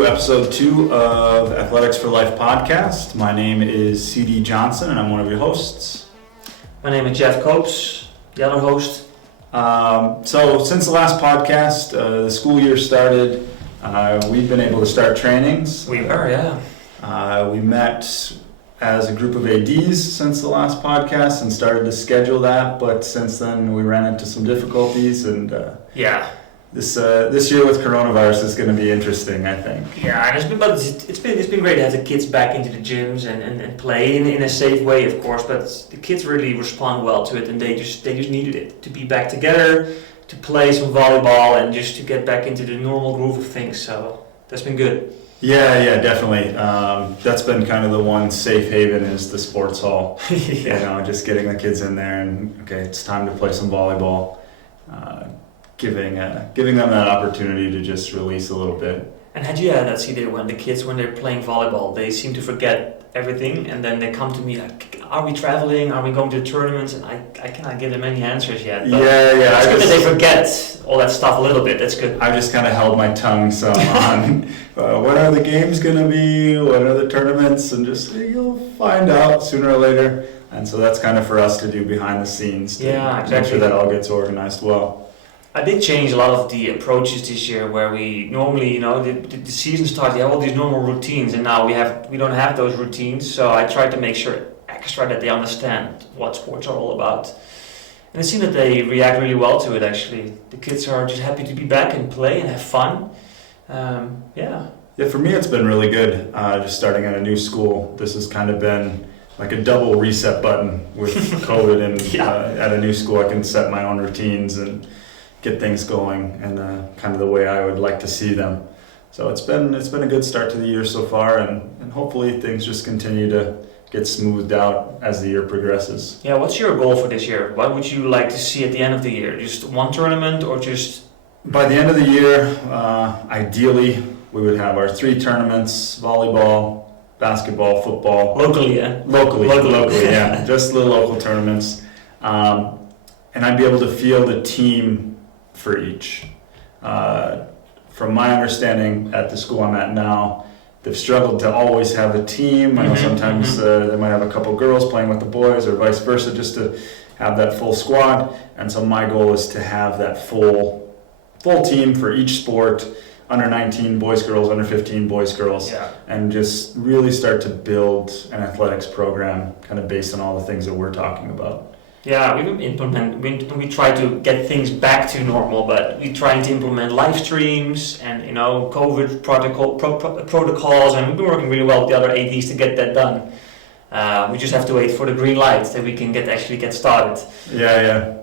to episode 2 of Athletics for Life podcast. My name is CD Johnson and I'm one of your hosts. My name is Jeff Koops, the other host. So since the last podcast, the school year started, we've been able to start trainings. We were, yeah. We met as a group of ADs since the last podcast and started to schedule that, but since then we ran into some difficulties and This year with coronavirus is going to be interesting, I think. Yeah, and it's been great to have the kids back into the gyms and play in a safe way, of course. But the kids really respond well to it, and they just needed it to be back together, to play some volleyball, and just to get back into the normal groove of things. So that's been good. Yeah, definitely. That's been kind of the one safe haven is the sports hall. Yeah. You know, just getting the kids in there and okay, it's time to play some volleyball. Giving them that opportunity to just release a little bit. And had you had that, see, when they're playing volleyball, they seem to forget everything, and then they come to me like, "Are we traveling? Are we going to tournaments?" And I cannot give them any answers yet. But yeah. It's good that they forget all that stuff a little bit. That's good. I just kind of held my tongue some on when are the games going to be, what are the tournaments, and just you'll find out sooner or later. And so that's kind of for us to do behind the scenes to make sure that all gets organized well. I did change a lot of the approaches this year, where we normally, the season starts, you have all these normal routines, and now we don't have those routines. So I tried to make sure extra that they understand what sports are all about, and it seemed that they react really well to it. Actually, the kids are just happy to be back and play and have fun. Yeah, for me it's been really good. Just starting at a new school, this has kind of been like a double reset button with COVID, and at a new school I can set my own routines and get things going and kind of the way I would like to see them. So it's been a good start to the year so far, and hopefully things just continue to get smoothed out as the year progresses. Yeah, what's your goal for this year? What would you like to see at the end of the year? Just one tournament or just... By the end of the year, ideally we would have our 3 tournaments: volleyball, basketball, football. Locally, yeah? Locally, yeah. Just the local tournaments. And I'd be able to field a team for each. From my understanding at the school I'm at now, they've struggled to always have a team. I know sometimes they might have a couple girls playing with the boys or vice versa, just to have that full squad. And so my goal is to have that full team for each sport, under 19 boys, girls, under 15 boys, girls, and just really start to build an athletics program kind of based on all the things that we're talking about. Yeah, we try to get things back to normal, but we try to implement live streams and COVID protocols, and we've been working really well with the other ADs to get that done. We just have to wait for the green light that we can get started. Yeah.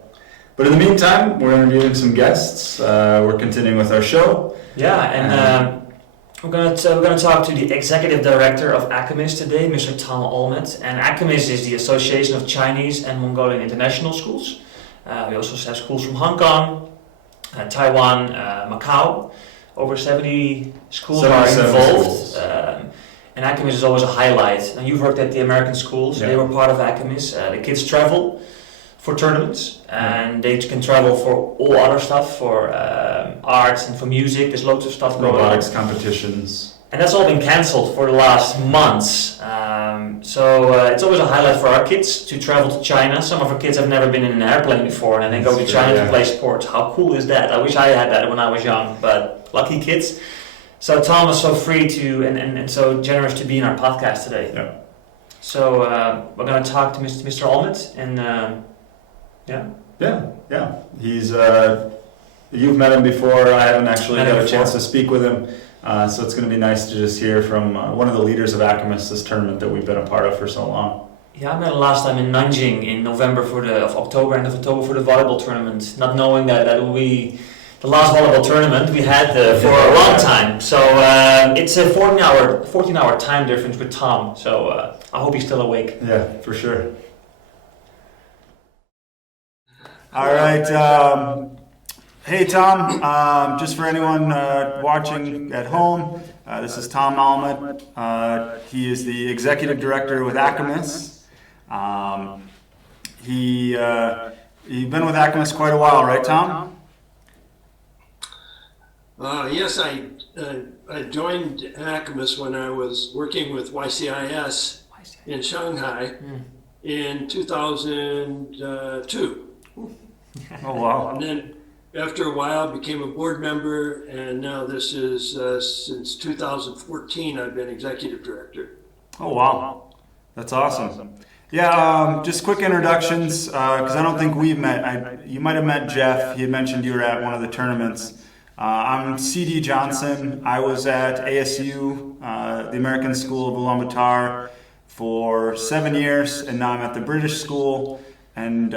But in the meantime, we're interviewing some guests. We're continuing with our show. Yeah, and we're going to talk to the executive director of ACAMIS today, Mr. Tom Ulmet. And ACAMIS is the Association of Chinese and Mongolian International Schools. We also have schools from Hong Kong, Taiwan, Macau. Over 70 schools are involved. And ACAMIS is always a highlight. Now, you've worked at the American schools. They were part of ACAMIS. The kids travel for tournaments, and they can travel for all other stuff, for arts and for music. There's loads of stuff going on. Robotics competitions. And that's all been cancelled for the last months. So it's always a highlight for our kids to travel to China. Some of our kids have never been in an airplane before, and then they go to China to play sports. How cool is that? I wish I had that when I was young, but lucky kids. So Tom was so free to and so generous to be in our podcast today. Yeah. So we're going to talk to Mr. Ulmet, and Yeah. He's you've met him before. I haven't actually had a chance to speak with him, so it's going to be nice to just hear from one of the leaders of ACAMIS, this tournament that we've been a part of for so long. Yeah, I met him last time in Nanjing in November end of October for the volleyball tournament, not knowing that will be the last volleyball tournament we had for a long time. So it's a 14-hour time difference with Tom. So I hope he's still awake. Yeah, for sure. All right. Hey, Tom. Just for anyone watching at home, this is Tom Ulmet. He is the executive director with ACAMIS. You've been with ACAMIS quite a while, right, Tom? Yes, I I joined ACAMIS when I was working with YCIS in Shanghai in 2002. Oh, wow. And then after a while, I became a board member, and now this is since 2014. I've been executive director. Oh, wow. That's awesome. Yeah, just quick introductions, because I don't think we've met. You might have met Jeff. He had mentioned you were at one of the tournaments. I'm C.D. Johnson. I was at ASU, the American School of Ulaanbaatar, for 7 years, and now I'm at the British School. And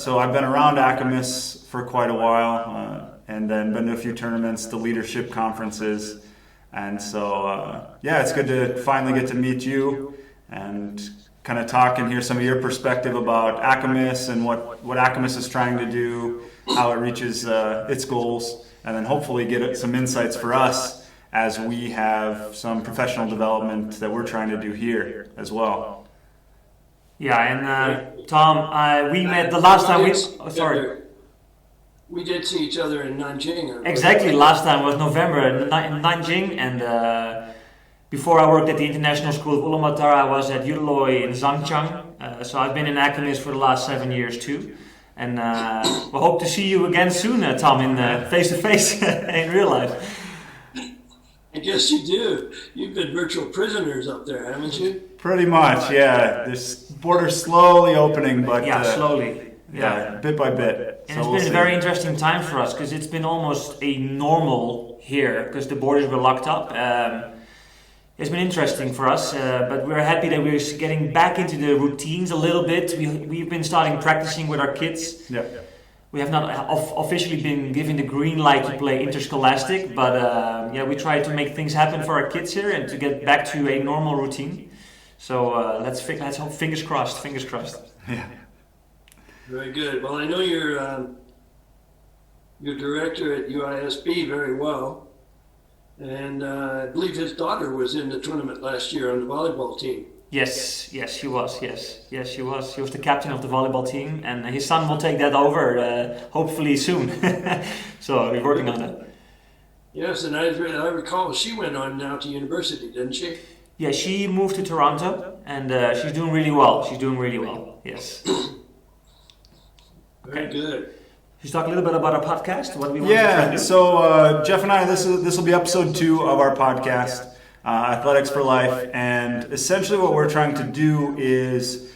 so I've been around ACAMIS for quite a while, and then been to a few tournaments, the leadership conferences. And so, yeah, it's good to finally get to meet you and kind of talk and hear some of your perspective about ACAMIS and what ACAMIS is trying to do, how it reaches its goals, and then hopefully get some insights for us as we have some professional development that we're trying to do here as well. Yeah, and Tom, we met the last time we did see each other in Nanjing. Exactly, last time was November in Nanjing, and before I worked at the International School of Ulaanbaatar, I was at Yuloi in Zhangjiang. So I've been in ACAMIS for the last 7 years too. And we hope to see you again soon, Tom, in face-to-face in real life. I guess you do. You've been virtual prisoners up there, haven't you? Pretty much, yeah. This border's slowly opening, but yeah, slowly. Yeah, bit by bit. And it's been a very interesting time for us because it's been almost a normal here because the borders were locked up. It's been interesting for us, but we're happy that we're getting back into the routines a little bit. We've been starting practicing with our kids. Yeah. We have not officially been given the green light to play interscholastic, but yeah, we try to make things happen for our kids here and to get back to a normal routine. So let's hope, fingers crossed. Yeah. Very good. Well, I know your director at UISB very well, and I believe his daughter was in the tournament last year on the volleyball team. Yes, she was. Yes, she was. He was the captain of the volleyball team, and his son will take that over hopefully soon. So we're working on that. Yes, and I recall she went on now to university, didn't she? Yeah, she moved to Toronto, and she's doing really well. Yes. Very good. Just talk a little bit about our podcast. What we want to try to do. So Jeff and I, this will be episode 2 of our podcast, Athletics for Life, and essentially what we're trying to do is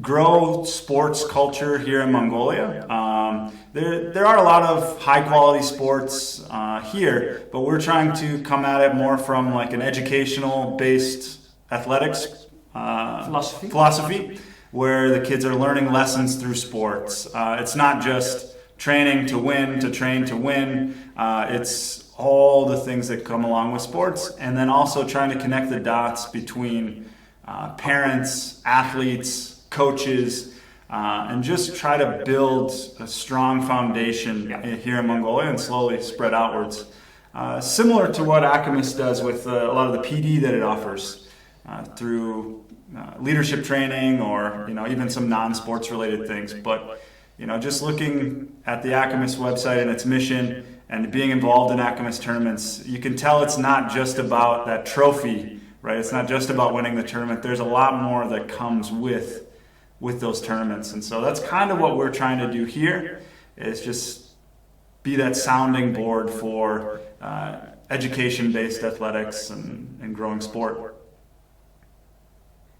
grow sports culture here in Mongolia. There are a lot of high quality sports here, but we're trying to come at it more from like an educational based athletics philosophy, where the kids are learning lessons through sports. It's not just training to win, to train to win. It's all the things that come along with sports, and then also trying to connect the dots between parents, athletes, coaches, and just try to build a strong foundation here in Mongolia and slowly spread outwards. Similar to what ACAMIS does with a lot of the PD that it offers through leadership training or even some non-sports related things. But just looking at the ACAMIS website and its mission and being involved in ACAMIS tournaments, you can tell it's not just about that trophy, right? It's not just about winning the tournament. There's a lot more that comes with those tournaments. And so that's kind of what we're trying to do here, is just be that sounding board for education-based athletics and growing sport.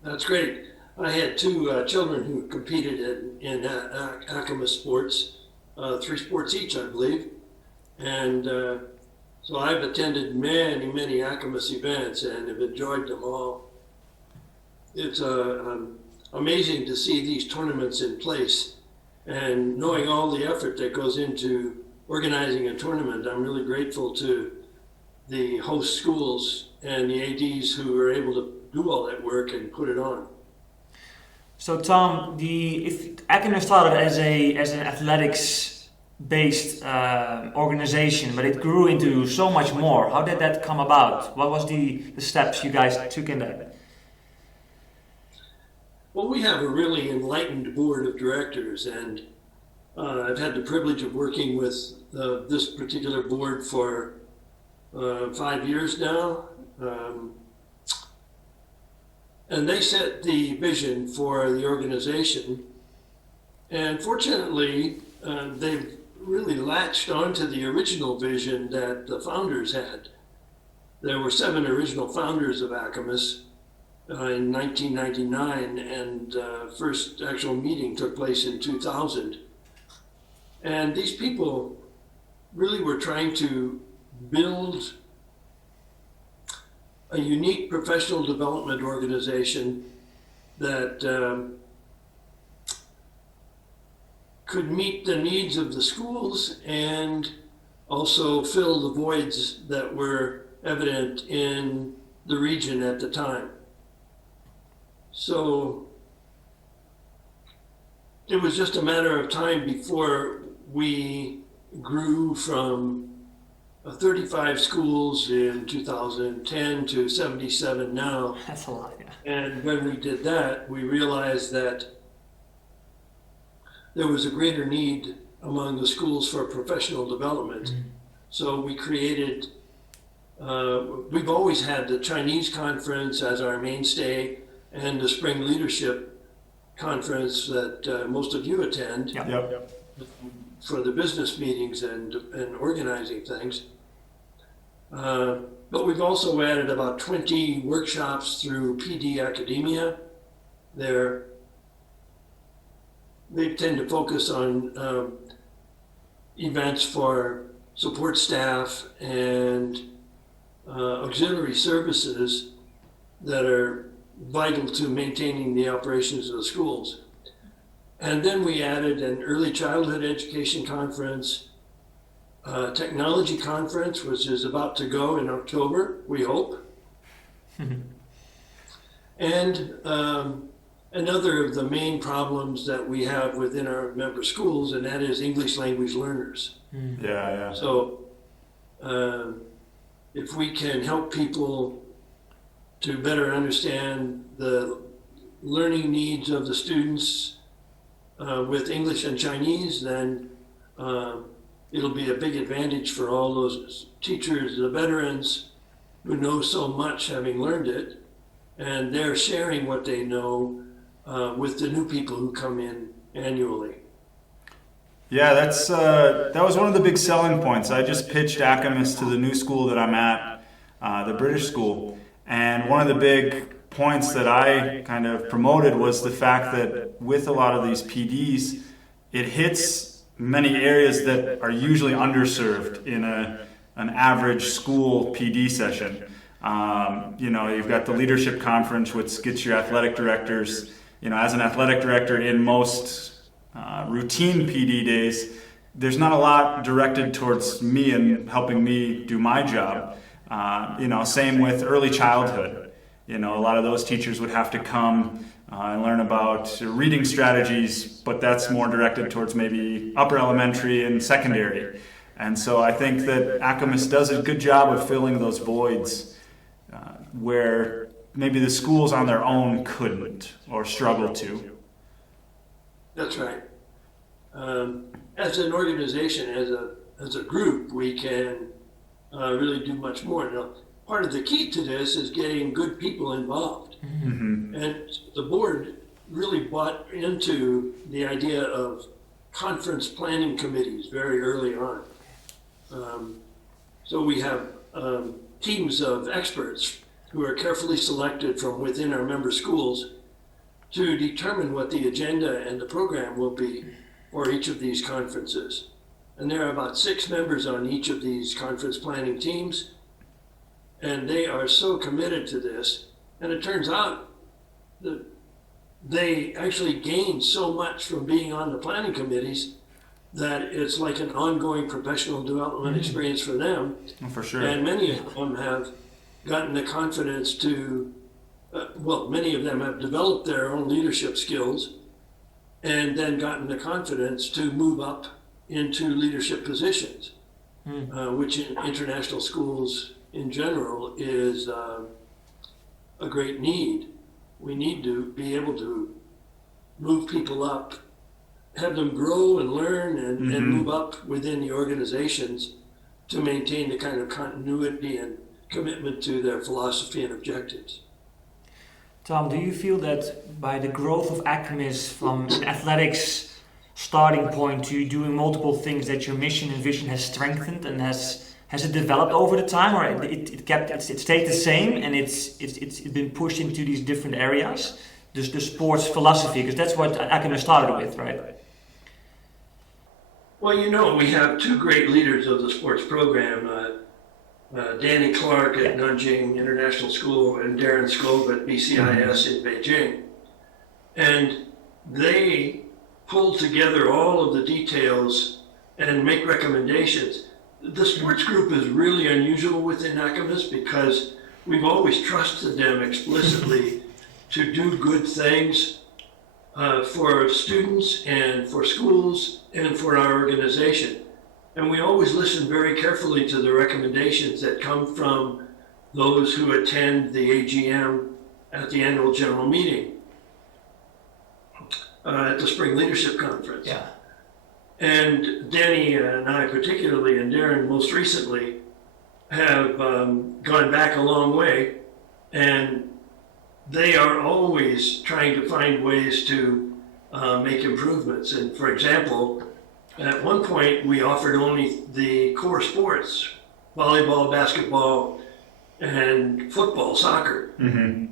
That's great. I had 2 children who competed in ACAMIS sports, 3 sports each, I believe. And so I've attended many ACAMIS events and have enjoyed them all. It's amazing to see these tournaments in place and knowing all the effort that goes into organizing a tournament. I'm really grateful to the host schools and the ADs who were able to do all that work and put it on. So Tom, if ACAMIS started as an athletics-based organization, but it grew into so much more. How did that come about? What was the steps you guys took in that? Well, we have a really enlightened board of directors, and I've had the privilege of working with this particular board for 5 years now. And they set the vision for the organization. And fortunately, they've really latched onto the original vision that the founders had. There were 7 original founders of ACAMIS in 1999, and first actual meeting took place in 2000. And these people really were trying to build a unique professional development organization that could meet the needs of the schools and also fill the voids that were evident in the region at the time. So it was just a matter of time before we grew from 35 schools in 2010 to 77 now. That's a lot, yeah. And when we did that, we realized that there was a greater need among the schools for professional development. Mm-hmm. So we created, we've always had the Chinese conference as our mainstay and the Spring Leadership Conference that most of you attend. Yep. For the business meetings and organizing things. But we've also added about 20 workshops through PD Academia. They tend to focus on events for support staff and auxiliary services that are vital to maintaining the operations of the schools. And then we added an early childhood education conference, technology conference, which is about to go in October, we hope. And another of the main problems that we have within our member schools, and that is English language learners. Yeah. So if we can help people to better understand the learning needs of the students with English and Chinese, then it'll be a big advantage for all those teachers, the veterans who know so much having learned it, and they're sharing what they know with the new people who come in annually. Yeah, that was one of the big selling points. I just pitched ACAMIS to the new school that I'm at, the British school, and one of the big points that I kind of promoted was the fact that with a lot of these PDs, it hits many areas that are usually underserved in an average school PD session. You've got the leadership conference, which gets your athletic directors. As an athletic director in most routine PD days, there's not a lot directed towards me and helping me do my job. Same with early childhood. A lot of those teachers would have to come and learn about reading strategies, but that's more directed towards maybe upper elementary and secondary. And so I think that ACAMIS does a good job of filling those voids where maybe the schools on their own couldn't or struggle to. That's right. As an organization, as a group, we can really do much more. Now, part of the key to this is getting good people involved. Mm-hmm. And the board really bought into the idea of conference planning committees very early on. So we have teams of experts who are carefully selected from within our member schools to determine what the agenda and the program will be for each of these conferences. And there are about 6 members on each of these conference planning teams, and they are so committed to this. And it turns out that they actually gain so much from being on the planning committees that it's like an ongoing professional development experience for them. For sure. And many of them have gotten the confidence to, many of them have developed their own leadership skills and then gotten the confidence to move up into leadership positions, which in international schools in general is a great need. We need to be able to move people up, have them grow and learn and move up within the organizations to maintain the kind of continuity and commitment to their philosophy and objectives. Tom, do you feel that by the growth of ACAMIS from an athletics starting point to doing multiple things, that your mission and vision has strengthened and has it developed over the time, or it stayed the same and it's been pushed into these different areas? Just the sports philosophy, because that's what ACAMIS started with, right? Well, we have two great leaders of the sports program, Danny Clark at Nanjing International School and Darren Skov at BCIS in Beijing. And they pull together all of the details and make recommendations. The sports group is really unusual within ACAMIS because we've always trusted them explicitly to do good things for students and for schools and for our organization. And we always listen very carefully to the recommendations that come from those who attend the AGM at the annual general meeting, at the Spring Leadership Conference. Yeah. And Danny and I particularly, and Darren most recently, have gone back a long way, and they are always trying to find ways to make improvements. And for example, at one point we offered only the core sports, volleyball, basketball, and football, soccer. Mm-hmm.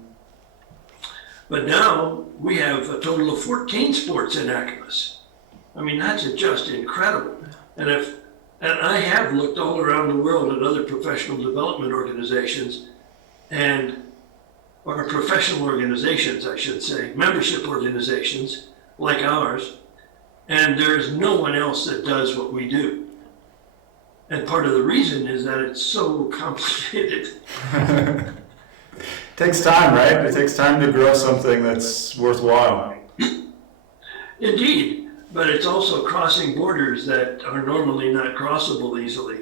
But now we have a total of 14 sports in ACAMIS. I mean, that's just incredible. And I have looked all around the world at other professional development organizations or professional organizations, I should say, membership organizations like ours, and there's no one else that does what we do. And part of the reason is that it's so complicated. Takes time, right? It takes time to grow something that's worthwhile. Indeed, but it's also crossing borders that are normally not crossable easily.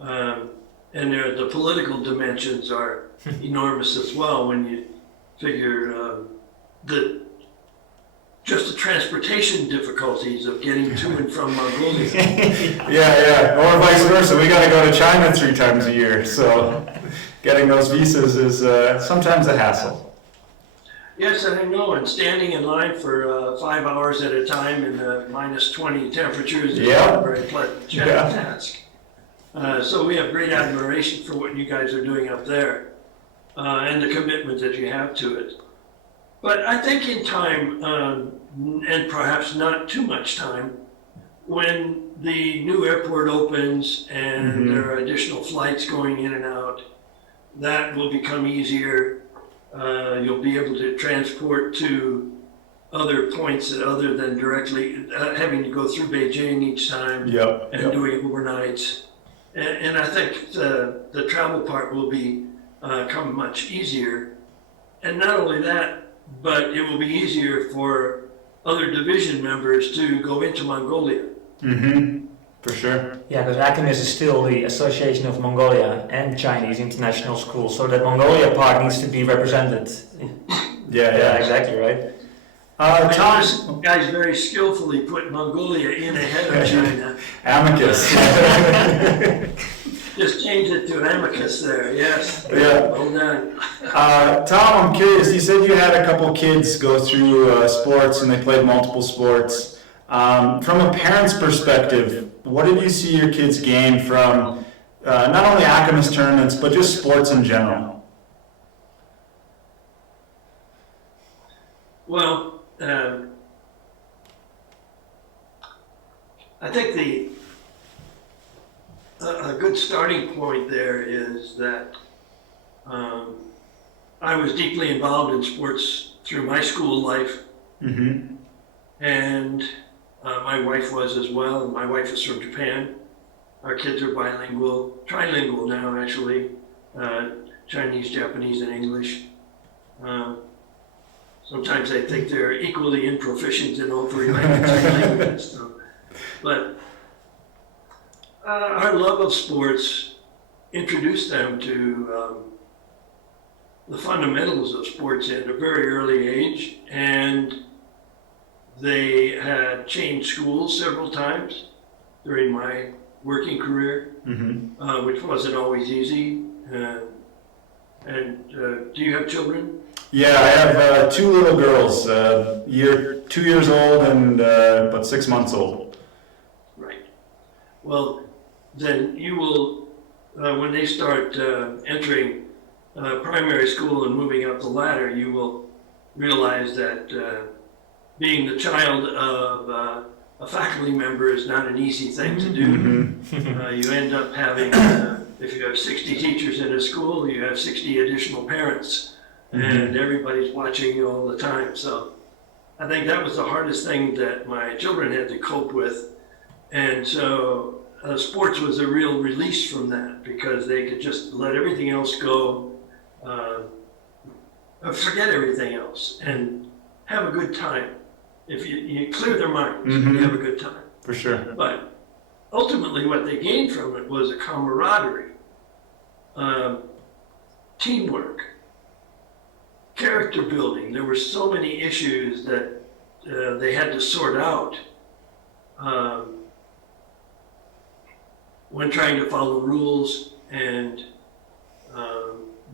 And the political dimensions are enormous as well when you figure just the transportation difficulties of getting to and from Mongolia. Yeah, or vice versa. We got to go to China 3 times a year, so getting those visas is sometimes a hassle. Yes, I know, and standing in line for 5 hours at a time in minus 20 temperatures is not a very pleasant task. So we have great admiration for what you guys are doing up there and the commitment that you have to it. But I think in time, and perhaps not too much time, when the new airport opens and there are additional flights going in and out, that will become easier. You'll be able to transport to other points other than directly having to go through Beijing each time and doing overnights. And I think the travel part will become much easier. And not only that, but it will be easier for other division members to go into Mongolia. Mm-hmm. For sure. Yeah, because ACAMIS is still the Association of Mongolia and Chinese International Schools, so that Mongolia part needs to be represented. Yeah, exactly, right. Tom, guys very skillfully put Mongolia in ahead of China. Amicus. Just change it to amicus there, yes. Yeah. Well done. Tom, I'm curious, you said you had a couple kids go through sports and they played multiple sports. From a parent's perspective, what did you see your kids gain from not only ACAMIS tournaments, but just sports in general? Well, I think a good starting point there is that I was deeply involved in sports through my school life, and my wife was as well. My wife is from Japan. Our kids are trilingual now actually, Chinese, Japanese, and English. Sometimes I think they're equally improficient in all 3 languages. So. But our love of sports introduced them to the fundamentals of sports at a very early age, and they had changed schools several times during my working career, which wasn't always easy. Do you have children? Yeah, I have 2 little girls, 2 years old and about 6 months old. Right. Well, then you will, when they start entering primary school and moving up the ladder, you will realize that being the child of a faculty member is not an easy thing to do. You end up having, if you have 60 teachers in a school, you have 60 additional parents. And everybody's watching you all the time. So I think that was the hardest thing that my children had to cope with. And so sports was a real release from that, because they could just let everything else go, forget everything else, and have a good time. If you clear their minds, you have a good time. For sure. But ultimately what they gained from it was a camaraderie, teamwork, character building. There were so many issues that they had to sort out when trying to follow rules and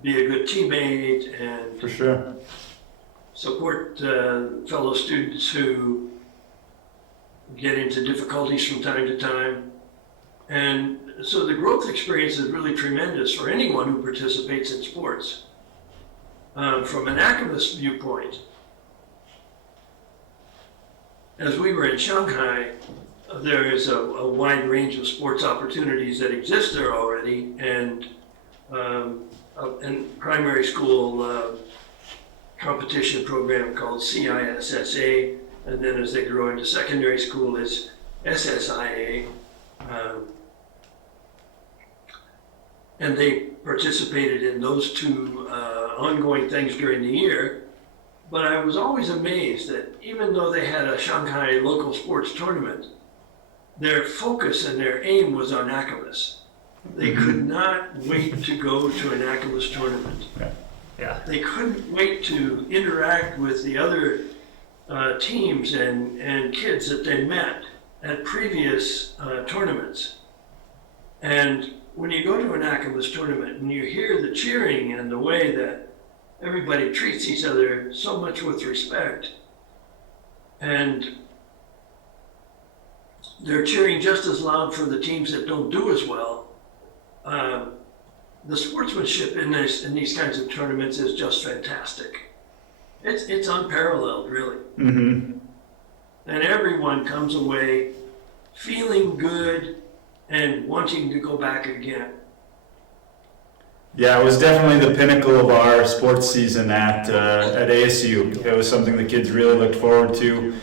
be a good teammate and For sure. support fellow students who get into difficulties from time to time. And so the growth experience is really tremendous for anyone who participates in sports. From an ACAMIS viewpoint, as we were in Shanghai, there is a wide range of sports opportunities that exist there already, and primary school competition program called CISSA, and then as they grow into secondary school, it's SSIA. And they participated in those 2 ongoing things during the year. But I was always amazed that even though they had a Shanghai local sports tournament, their focus and their aim was on ACAMIS. They could not wait to go to an ACAMIS tournament. Yeah. They couldn't wait to interact with the other teams and kids that they met at previous tournaments. And when you go to an ACAMIS tournament and you hear the cheering and the way that everybody treats each other so much with respect, and they're cheering just as loud for the teams that don't do as well, the sportsmanship in these kinds of tournaments is just fantastic. It's unparalleled, really. And everyone comes away feeling good and wanting to go back again. Yeah, it was definitely the pinnacle of our sports season at ASU. It was something the kids really looked forward to,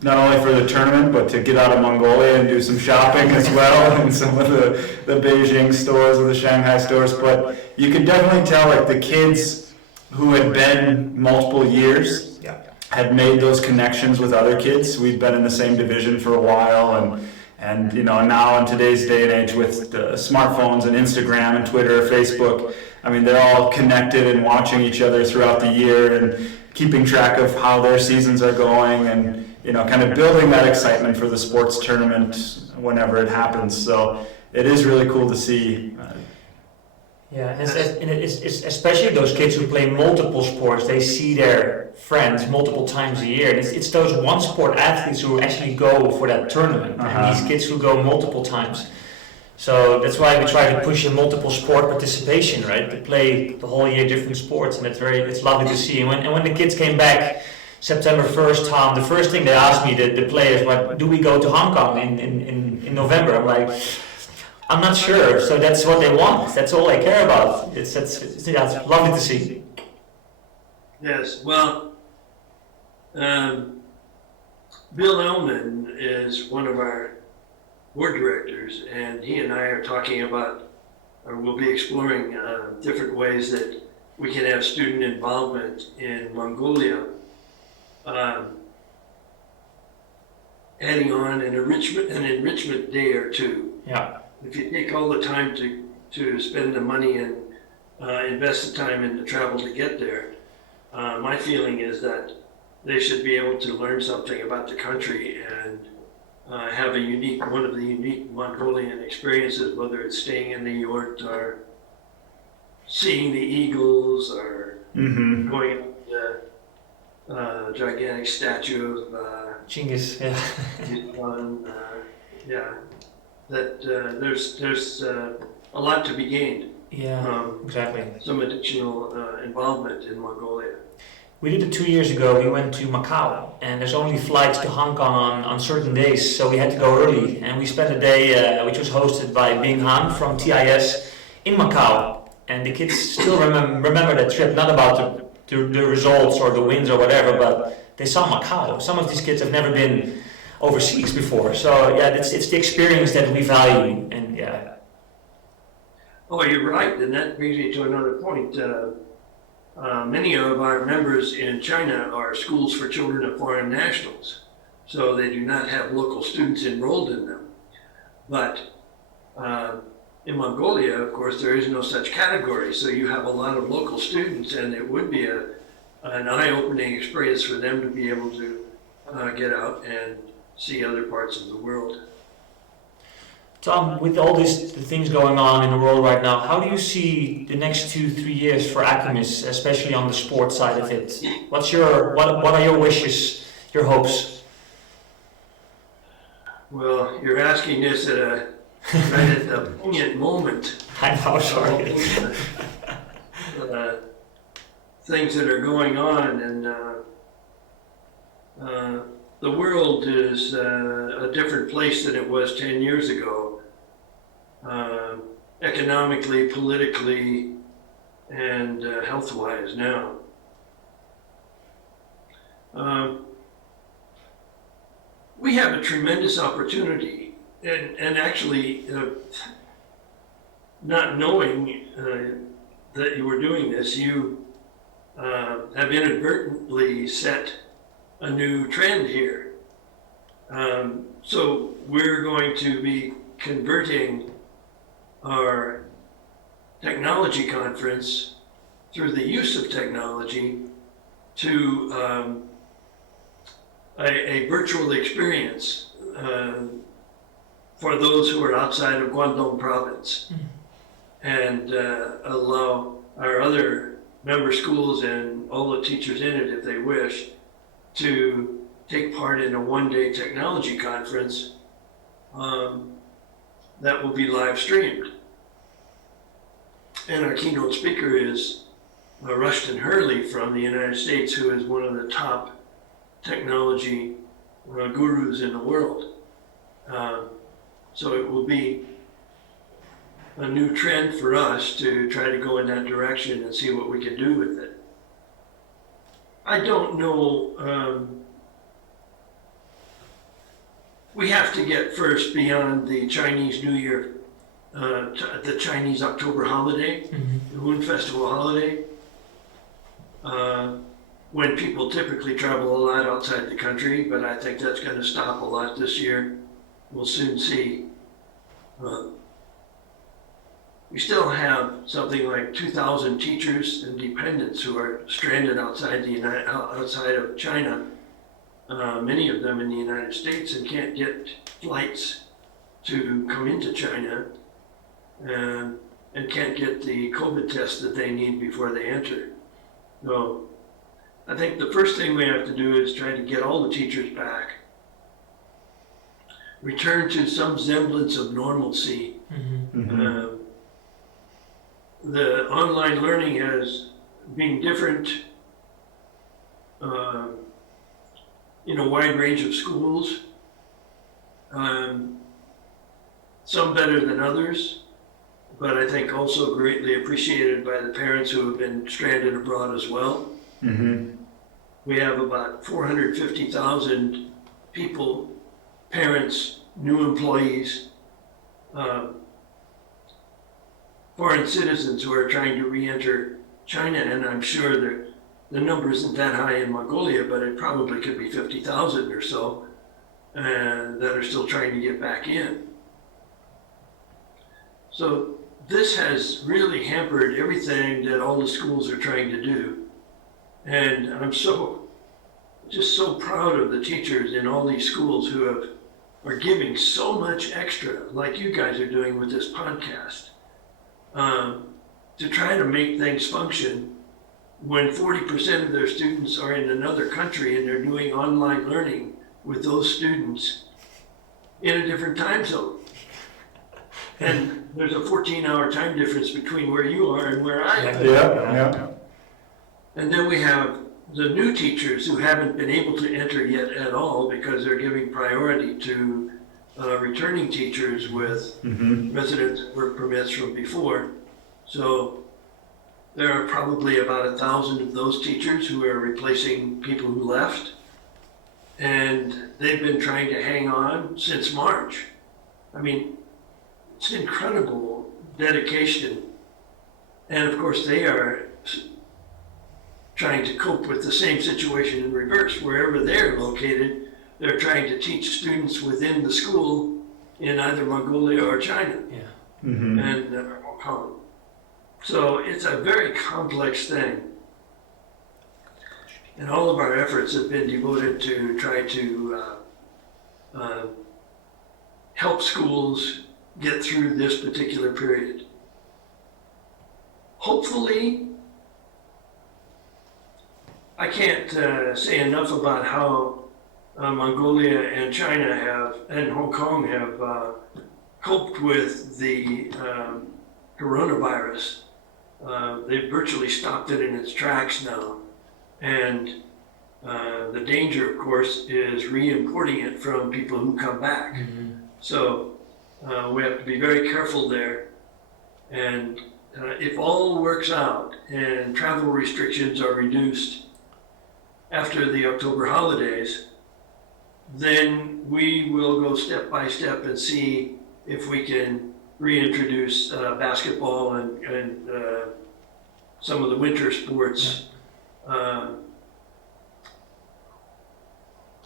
not only for the tournament, but to get out of Mongolia and do some shopping as well in some of the Beijing stores or the Shanghai stores. But you could definitely tell, like, the kids who had been multiple years had made those connections with other kids. We've been in the same division for a while, and now in today's day and age with smartphones and Instagram and Twitter, Facebook, I mean, they're all connected and watching each other throughout the year and keeping track of how their seasons are going, and kind of building that excitement for the sports tournament whenever it happens. So it is really cool to see. Yeah, and it's especially those kids who play multiple sports. They see their friends multiple times a year. And it's those one sport athletes who actually go for that tournament. And these kids who go multiple times. So that's why we try to push in multiple sport participation, right? To play the whole year different sports, and it's lovely to see. And when the kids came back September 1st, Tom, the first thing they asked me, the players, like, do we go to Hong Kong in November? I'm like, I'm not sure. So that's what they want. That's all they care about. It's lovely to see. Yes, well, Bill Elman is one of our board directors, and he and I are talking about, or we'll be exploring different ways that we can have student involvement in Mongolia, adding on an enrichment day or two. Yeah. If you take all the time to spend the money and invest the time in the travel to get there, my feeling is that they should be able to learn something about the country and have one of the unique Mongolian experiences, whether it's staying in the yurt or seeing the eagles or Mm-hmm. going up the gigantic statue of Genghis, yeah. yeah, that there's a lot to be gained. Yeah, exactly. Some additional involvement in Mongolia. We did it 2 years ago. We went to Macau, and there's only flights to Hong Kong on certain days, so we had to go early. And we spent a day, which was hosted by Bing Han from TIS in Macau. And the kids still remember that trip, not about the results or the wins or whatever, but they saw Macau. Some of these kids have never been overseas before, so yeah, it's the experience that we value, and yeah. Oh, you're right, and that brings me to another point. Many of our members in China are schools for children of foreign nationals, so they do not have local students enrolled in them. But in Mongolia, of course, there is no such category, so you have a lot of local students, and it would be an eye-opening experience for them to be able to get out and see other parts of the world. Tom, with all the things going on in the world right now, how do you see the next 2-3 years for ACAMIS, especially on the sports side of it? What are your wishes, your hopes? Well, you're asking this right at the poignant moment. I know, sorry. Things that are going on, and the world is a different place than it was 10 years ago, economically, politically, and health-wise now. We have a tremendous opportunity, and actually, not knowing that you were doing this, you have inadvertently set a new trend here. So we're going to be converting our technology conference through the use of technology to a virtual experience for those who are outside of Guangdong province, and allow our other member schools and all the teachers in it, if they wish, to take part in a one-day technology conference that will be live streamed. And our keynote speaker is Rushton Hurley from the United States, who is one of the top technology gurus in the world. So it will be a new trend for us to try to go in that direction and see what we can do with it. I don't know, we have to get first beyond the Chinese New Year, the Chinese October holiday, the Moon Festival holiday, when people typically travel a lot outside the country, but I think that's going to stop a lot this year. We'll soon see. We still have something like 2,000 teachers and dependents who are stranded outside of China, many of them in the United States, and can't get flights to come into China, and can't get the COVID test that they need before they enter. So I think the first thing we have to do is try to get all the teachers back, return to some semblance of normalcy. The online learning has been different in a wide range of schools, some better than others, but I think also greatly appreciated by the parents who have been stranded abroad as well. We have about 450,000 people, parents, new employees, foreign citizens who are trying to re-enter China, and I'm sure the number isn't that high in Mongolia, but it probably could be 50,000 or so, that are still trying to get back in. So this has really hampered everything that all the schools are trying to do. And I'm just so proud of the teachers in all these schools who have are giving so much extra, like you guys are doing with this podcast, to try to make things function when 40% of their students are in another country and they're doing online learning with those students in a different time zone. And there's a 14-hour time difference between where you are and where I am. Yeah. And then we have the new teachers who haven't been able to enter yet at all because they're giving priority to returning teachers with residence work permits from before. So there are probably about 1,000 of those teachers who are replacing people who left. And they've been trying to hang on since March. I mean, it's incredible dedication. And of course, they are trying to cope with the same situation in reverse. Wherever they're located, they're trying to teach students within the school in either Mongolia or China and Hong Kong. So it's a very complex thing. And all of our efforts have been devoted to try to help schools get through this particular period. Hopefully, I can't say enough about how Mongolia and China and Hong Kong have coped with the coronavirus. They've virtually stopped it in its tracks now. And the danger, of course, is re-importing it from people who come back. So we have to be very careful there. And if all works out and travel restrictions are reduced after the October holidays, then we will go step by step and see if we can reintroduce basketball and some of the winter sports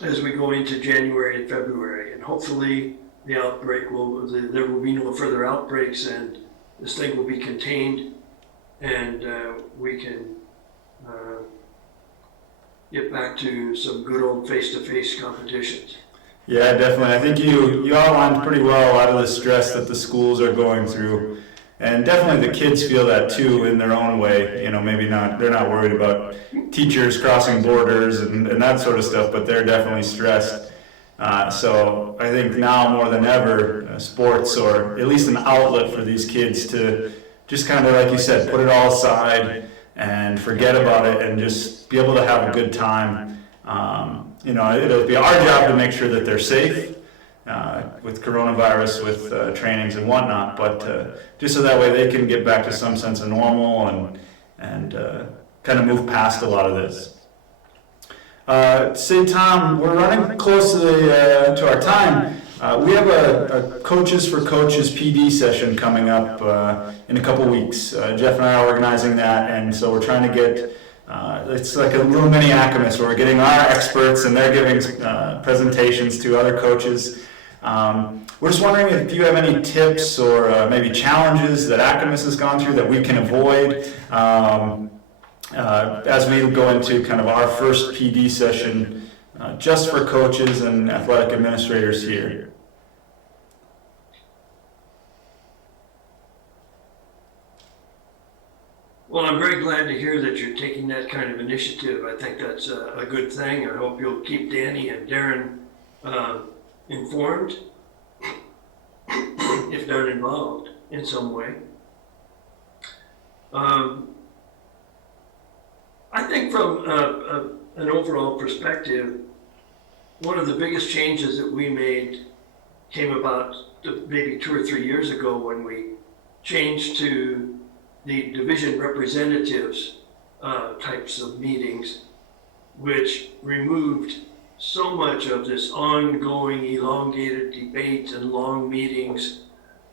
as we go into January and February. And hopefully there will be no further outbreaks and this thing will be contained and we can get back to some good old face-to-face competitions. Yeah, definitely. I think you outlined pretty well a lot of the stress that the schools are going through. And definitely the kids feel that too in their own way. You know, maybe they're not worried about teachers crossing borders and that sort of stuff, but they're definitely stressed. So I think now more than ever, sports, or at least an outlet for these kids to just kind of, like you said, put it all aside and forget about it and just be able to have a good time. You know, it'll be our job to make sure that they're safe with coronavirus, with trainings and whatnot, but just so that way they can get back to some sense of normal and kind of move past a lot of this. Say, Tom, we're running close to our time. We have a Coaches for Coaches PD session coming up in a couple weeks. Jeff and I are organizing that, and so we're trying to get, it's like a little mini ACAMIS where we're getting our experts and they're giving presentations to other coaches. We're just wondering if you have any tips or maybe challenges that ACAMIS has gone through that we can avoid as we go into kind of our first PD session just for coaches and athletic administrators here. Well, I'm very glad to hear that you're taking that kind of initiative. I think that's a good thing. I hope you'll keep Danny and Darren informed if they're involved in some way. I think from an overall perspective, one of the biggest changes that we made came about maybe 2 or 3 years ago when we changed to the division representatives types of meetings, which removed so much of this ongoing elongated debate and long meetings,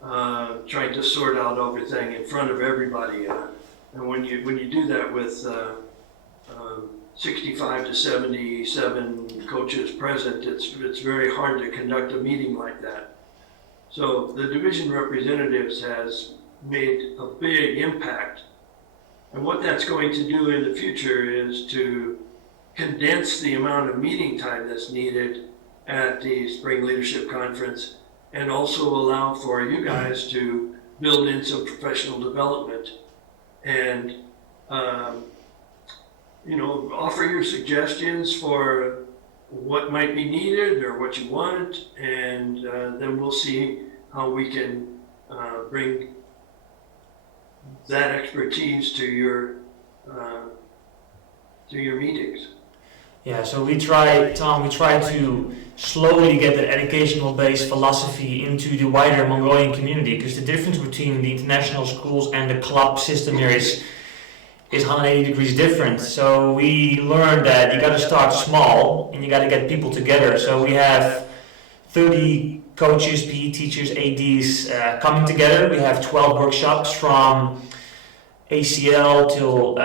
trying to sort out everything in front of everybody. And when you do that with 65 to 77 coaches present, it's very hard to conduct a meeting like that. So the division representatives has made a big impact. And what that's going to do in the future is to condense the amount of meeting time that's needed at the Spring Leadership Conference, and also allow for you guys to build in some professional development and, offer your suggestions for what might be needed or what you want, and then we'll see how we can bring that expertise to your meetings. Yeah, so we try to slowly get that educational-based philosophy into the wider Mongolian community, because the difference between the international schools and the club system here is 180 degrees different. So we learned that you got to start small and you got to get people together. So we have 30 coaches, PE teachers, ADs coming together. We have 12 workshops from ACL till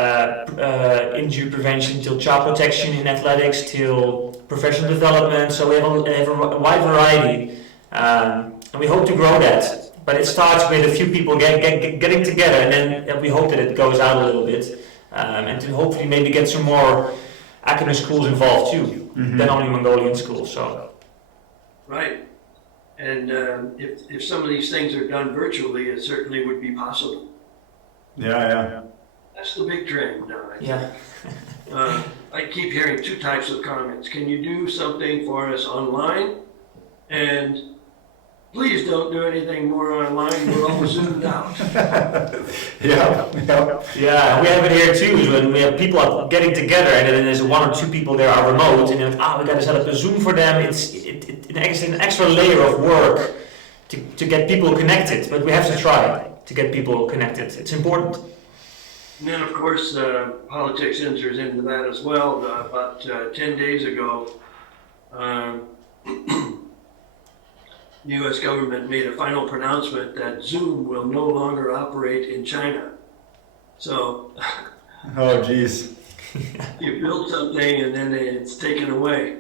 injury prevention, till child protection in athletics, till professional development. So we have a wide variety, and we hope to grow that. But it starts with a few people getting together, and then we hope that it goes out a little bit, and to hopefully maybe get some more ACAMIS schools involved too, than only Mongolian schools. So. Right. And if some of these things are done virtually, it certainly would be possible. Yeah. That's the big trend now. Yeah. I keep hearing two types of comments. Can you do something for us online? And please don't do anything more online. We're all zoomed out. Yeah. Yeah, we have it here too, is when we have people getting together and then there's one or two people there are remote, and then we got to set up a Zoom for them. It's an extra layer of work to get people connected, but we have to try to get people connected. It's important. And then, of course, politics enters into that as well. About 10 days ago, the U.S. government made a final pronouncement that Zoom will no longer operate in China. So, Oh, geez. you build something and then it's taken away.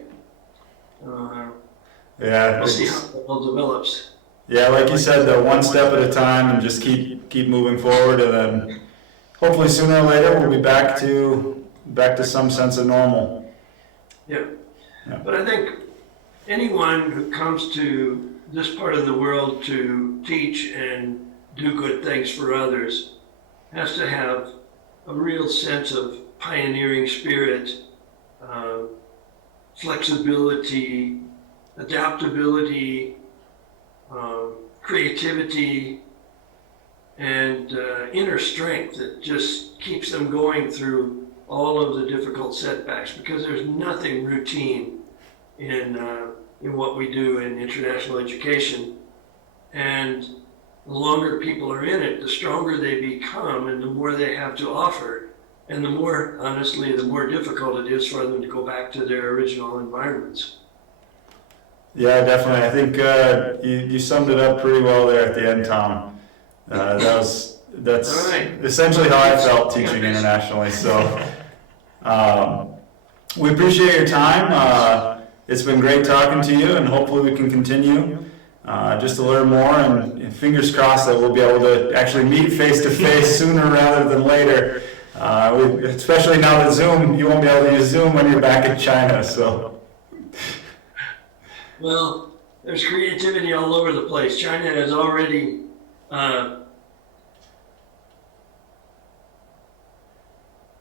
Yeah. We'll see how it all develops. Yeah, like you said, one step at a time, and just keep moving forward, and then hopefully sooner or later we'll be back to some sense of normal. Yeah. But I think anyone who comes to this part of the world to teach and do good things for others has to have a real sense of pioneering spirit, flexibility, adaptability, creativity, and inner strength that just keeps them going through all of the difficult setbacks, because there's nothing routine in what we do in international education. And the longer people are in it, the stronger they become and the more they have to offer. And the more, honestly, the more difficult it is for them to go back to their original environments. Yeah, definitely. I think you summed it up pretty well there at the end, Tom. That's right. Essentially how I felt teaching internationally. So we appreciate your time. It's been great talking to you, and hopefully we can continue just to learn more, and fingers crossed that we'll be able to actually meet face to face sooner rather than later. Especially now that Zoom, you won't be able to use Zoom when you're back in China. So. Well, there's creativity all over the place. China has already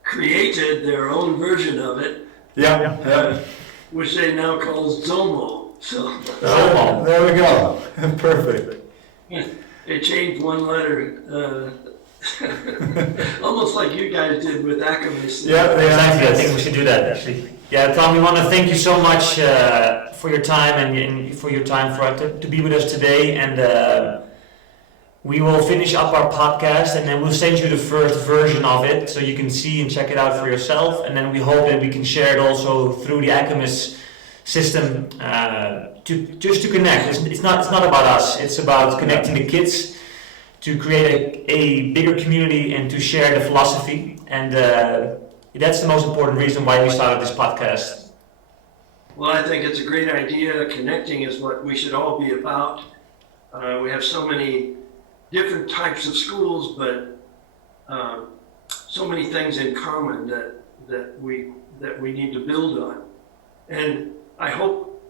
created their own version of it, Yeah. which they now call Zomo. So There we go. Perfect. they changed one letter, almost like you guys did with ACAMIS. Yeah, Exactly, I think we should do that actually. Yeah, Tom, we want to thank you so much for your time and for your time to be with us today. And we will finish up our podcast, and then we'll send you the first version of it so you can see and check it out for yourself. And then we hope that we can share it also through the ACAMIS system to connect. It's not about us. It's about connecting the kids to create a bigger community and to share the philosophy. And that's the most important reason why we started this podcast. Well, I think it's a great idea. Connecting is what we should all be about. We have so many different types of schools, but so many things in common that we need to build on. And I hope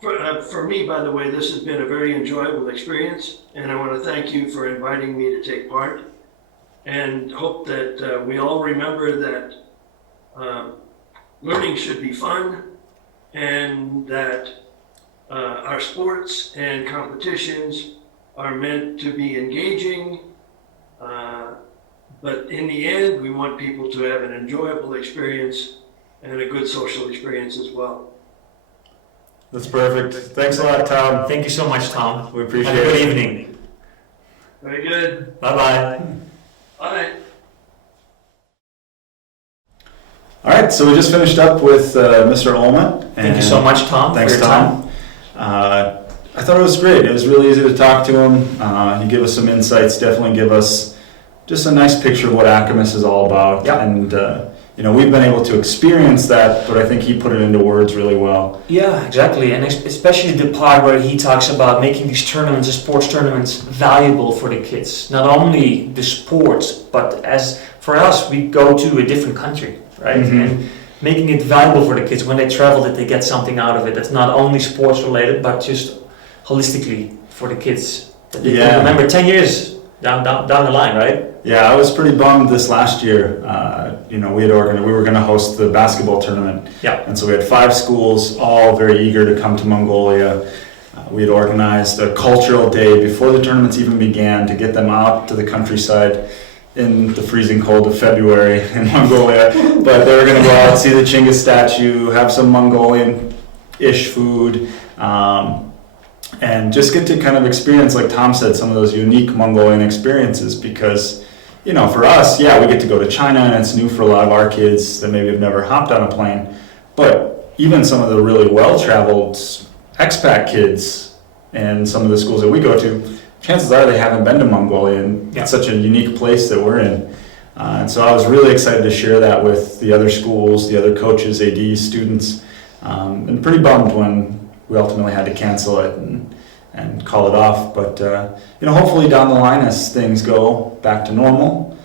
For me, by the way, this has been a very enjoyable experience, and I want to thank you for inviting me to take part, and hope that we all remember that learning should be fun, and that our sports and competitions are meant to be engaging, but in the end, we want people to have an enjoyable experience and a good social experience as well. That's perfect. Thanks a lot, Tom. Thank you so much, Tom. We appreciate Have a good it. evening. Very good. Bye-bye. Bye. All right, so we just finished up with Mr. Ulmet. Thank you so much, Tom, Thanks, for your time. Tom. I thought it was great. It was really easy to talk to him. He gave us some insights, definitely give us just a nice picture of what ACAMIS is all about. Yep. And, we've been able to experience that, but I think he put it into words really well. Yeah, exactly. And especially the part where he talks about making these tournaments, the sports tournaments, valuable for the kids. Not only the sports, but as for us, we go to a different country, right? Mhm. And making it valuable for the kids when they travel, that they get something out of it. That's not only sports related, but just holistically for the kids. That they can remember 10 years down the line, right? Yeah, I was pretty bummed this last year. We were going to host the basketball tournament. Yeah. And so we had 5 schools, all very eager to come to Mongolia. We had organized a cultural day before the tournaments even began to get them out to the countryside in the freezing cold of February in Mongolia. But they were going to go out, see the Chinggis statue, have some Mongolian-ish food, and just get to kind of experience, like Tom said, some of those unique Mongolian experiences because, for us, we get to go to China and it's new for a lot of our kids that maybe have never hopped on a plane. But even some of the really well-traveled expat kids and some of the schools that we go to, chances are they haven't been to Mongolia, and it's such a unique place that we're in. And so I was really excited to share that with the other schools, the other coaches, ADs, students, and pretty bummed when we ultimately had to cancel it and call it off. But hopefully down the line, as things go back to normal,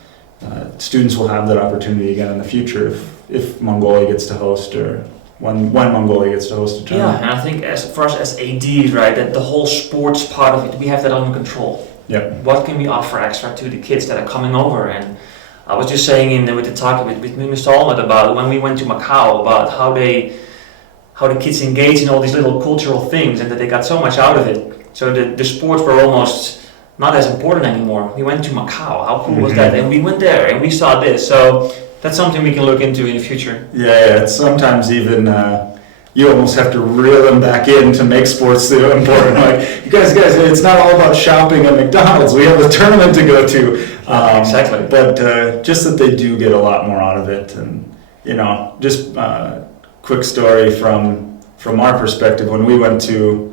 students will have that opportunity again in the future if Mongolia gets to host, or when Mongolia gets to host a tournament. Yeah, and I think for us as ADs, right, that the whole sports part of it, we have that under control. Yep. What can we offer extra to the kids that are coming over? And I was just saying with the talk with Mr. Ulmet about when we went to Macau, about how the kids engage in all these little cultural things and that they got so much out of it. So the sports were almost not as important anymore. We went to Macau. How cool was that? And we went there and we saw this. So that's something we can look into in the future. Yeah, it's sometimes even you almost have to reel them back in to make sports so important. Like, guys, it's not all about shopping at McDonald's. We have a tournament to go to. Exactly. But just that they do get a lot more out of it. And, just quick story from our perspective, when we went to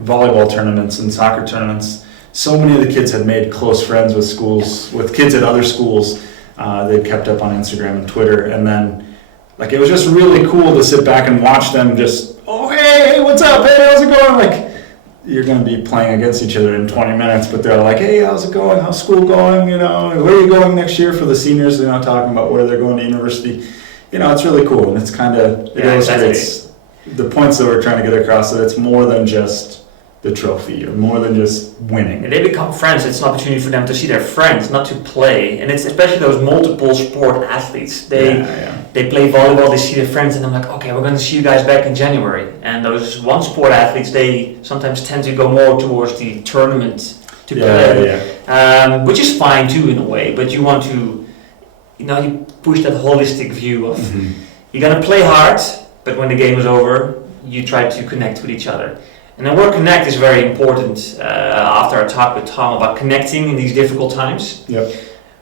volleyball tournaments and soccer tournaments, so many of the kids had made close friends with kids at other schools. They'd kept up on Instagram and Twitter, and then it was just really cool to sit back and watch them just, oh hey, what's up, hey, how's it going? You're going to be playing against each other in 20 minutes, but they're like, hey, how's it going, how's school going, where are you going next year? For the seniors, talking about where they're going to university. It's really cool, and it's kind of, it illustrates the points that we're trying to get across, that it's more than just the trophy, or more than just winning. And they become friends. It's an opportunity for them to see their friends, not to play. And it's especially those multiple sport athletes. They play volleyball, they see their friends, and I'm like, okay, we're going to see you guys back in January. And those one sport athletes, they sometimes tend to go more towards the tournament to play, which is fine too in a way. But you want to, you push that holistic view of you're going to play hard, but when the game is over, you try to connect with each other. And the word connect is very important after our talk with Tom about connecting in these difficult times. Yep.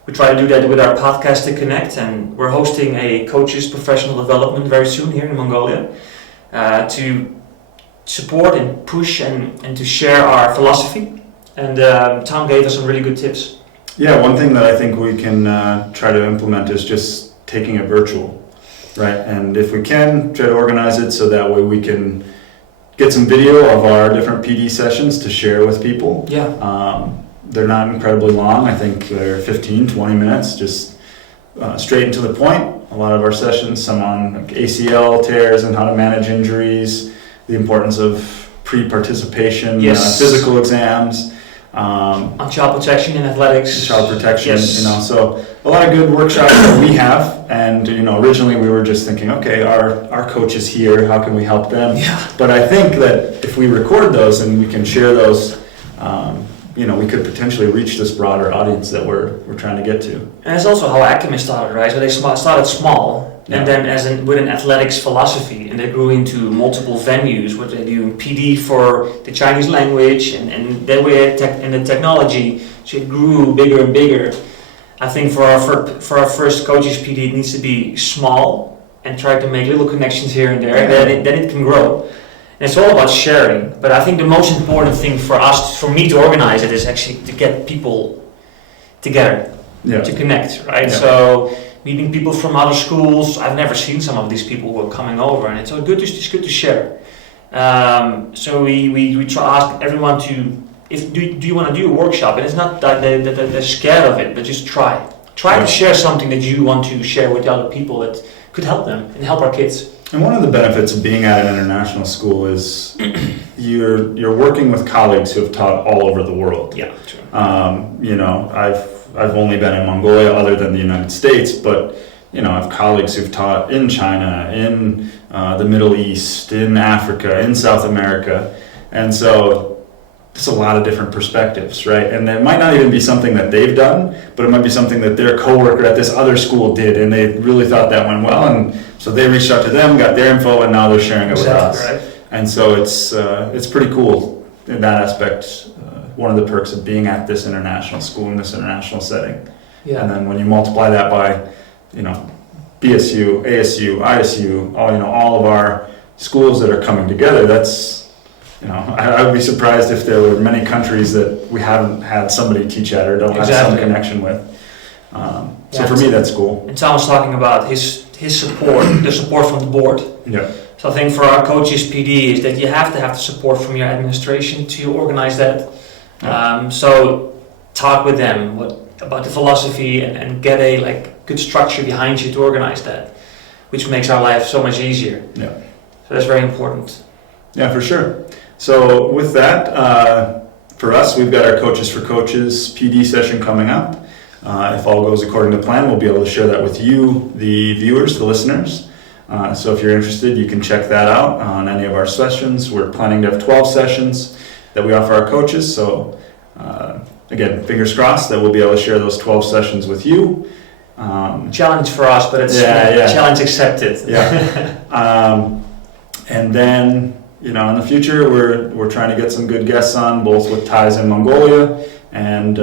We try to do that with our podcast to connect, and we're hosting a coaches professional development very soon here in Mongolia to support and push and to share our philosophy. And Tom gave us some really good tips. Yeah, one thing that I think we can try to implement is just taking it virtual, right? And if we can, try to organize it so that way we can get some video of our different PD sessions to share with people. Yeah. They're not incredibly long. I think they're 15, 20 minutes, just straight and to the point. A lot of our sessions, some on ACL tears and how to manage injuries, the importance of pre-participation Yes. physical exams. On child protection and athletics. Child protection, Yes. so a lot of good workshops that we have, and originally we were just thinking, okay, our coach is here, how can we help them? Yeah. But I think that if we record those and we can share those, we could potentially reach this broader audience that we're trying to get to. And that's also how ACAMIS started, right? So they started small, Yeah. and then with an athletics philosophy, and they grew into multiple venues where they do PD for the Chinese language, and then we had in the technology, so it grew bigger and bigger. I think for our first coaches PD, it needs to be small and try to make little connections here and there, then it can grow. And it's all about sharing, but I think the most important thing for me to organize it is actually to get people together, to connect, right? Yeah. So meeting people from other schools, I've never seen some of these people who are coming over, and it's good to share. So we try to ask everyone do you want to do a workshop, and it's not that they're scared of it, but just try to share something that you want to share with the other people that could help them and help our kids. And one of the benefits of being at an international school is you're working with colleagues who have taught all over the world. Yeah, true. I've only been in Mongolia other than the United States, but I have colleagues who've taught in China, in the Middle East, in Africa, in South America, and so it's a lot of different perspectives, right? And it might not even be something that they've done, but it might be something that their coworker at this other school did, and they really thought that went well, and so they reached out to them, got their info, and now they're sharing it with us. Right. And so it's pretty cool in that aspect. One of the perks of being at this international school in this international setting. Yeah. And then when you multiply that by, BSU, ASU, ISU, all of our schools that are coming together, that's, I would be surprised if there were many countries that we haven't had somebody teach at or don't have some connection with. So for me, that's cool. And Tom was talking about his support, the support from the board. Yeah. So I think for our coaches PD is that you have to have the support from your administration to organize that. So talk with them about the philosophy and get a good structure behind you to organize that, which makes our life so much easier. Yeah. So that's very important. Yeah, for sure. So with that, for us, we've got our Coaches for Coaches PD session coming up. If all goes according to plan, we'll be able to share that with you, the viewers, the listeners. So if you're interested, you can check that out on any of our sessions. We're planning to have 12 sessions that we offer our coaches. So again, fingers crossed that we'll be able to share those 12 sessions with you. Challenge for us, but it's challenge accepted. Yeah. And then, in the future, we're trying to get some good guests on, both with ties in Mongolia and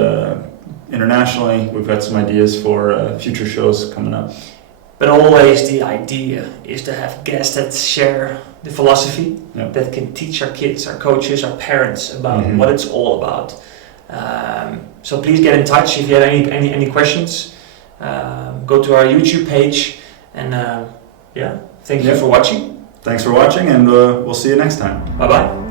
internationally. We've got some ideas for future shows coming up. But always the idea is to have guests that share the philosophy, that can teach our kids, our coaches, our parents about what it's all about. So please get in touch if you have any questions. Go to our YouTube page, and thank you for watching. Thanks for watching, and we'll see you next time. Bye-bye.